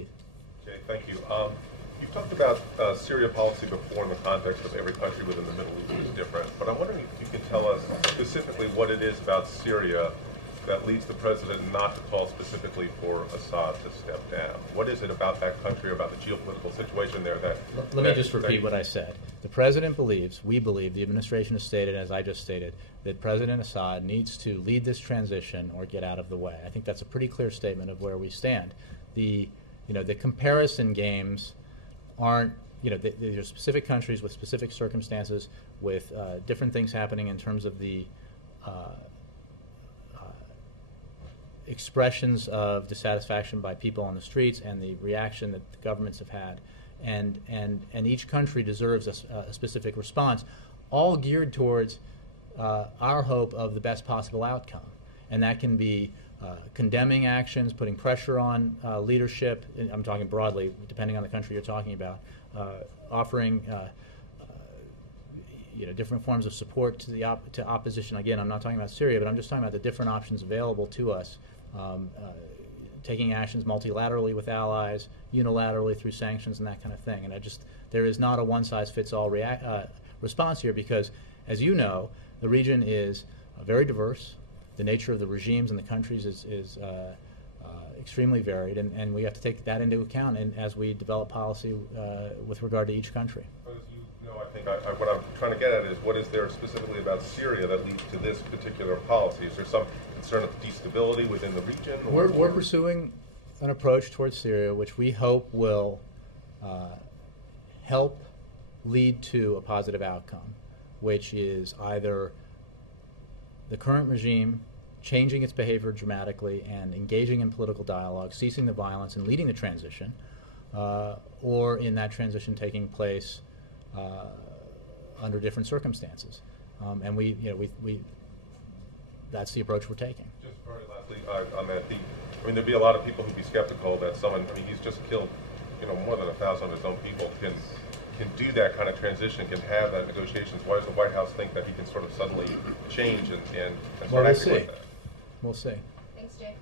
Keith. Okay, thank you. You've talked about Syria policy before in the context of every country within the Middle East is different, but I'm wondering if you can tell us specifically what it is about Syria that leads the president not to call specifically for Assad to step down. What is it about that country, about the geopolitical situation there that... Let me just repeat what I said. The president believes, we believe, the administration has stated, as I just stated, that President Assad needs to lead this transition or get out of the way. I think that's a pretty clear statement of where we stand. The comparison games aren't, there are specific countries with specific circumstances, with different things happening in terms of the expressions of dissatisfaction by people on the streets and the reaction that the governments have had, and each country deserves a specific response, all geared towards our hope of the best possible outcome, and that can be condemning actions, putting pressure on leadership. I'm talking broadly, depending on the country you're talking about, offering different forms of support to the opposition. Again, I'm not talking about Syria, but I'm just talking about the different options available to us. Taking actions multilaterally with allies, unilaterally through sanctions and that kind of thing. And there is not a one-size-fits-all response here because, as you know, the region is very diverse. The nature of the regimes and the countries is extremely varied, and we have to take that into account as we develop policy with regard to each country. As you know, I think what I'm trying to get at is what is there specifically about Syria that leads to this particular policy? Is there some concern of destability within the region? We're pursuing an approach towards Syria which we hope will help lead to a positive outcome, which is either the current regime changing its behavior dramatically and engaging in political dialogue, ceasing the violence and leading the transition, or in that transition taking place under different circumstances. And that's the approach we're taking. Just very lastly on that, there'd be a lot of people who'd be skeptical that someone, he's just killed, more than 1,000 of his own people, can do that kind of transition, can have that negotiations. Why does the White House think that he can sort of suddenly change and well, start acting like that? We'll see. Thanks, Jay.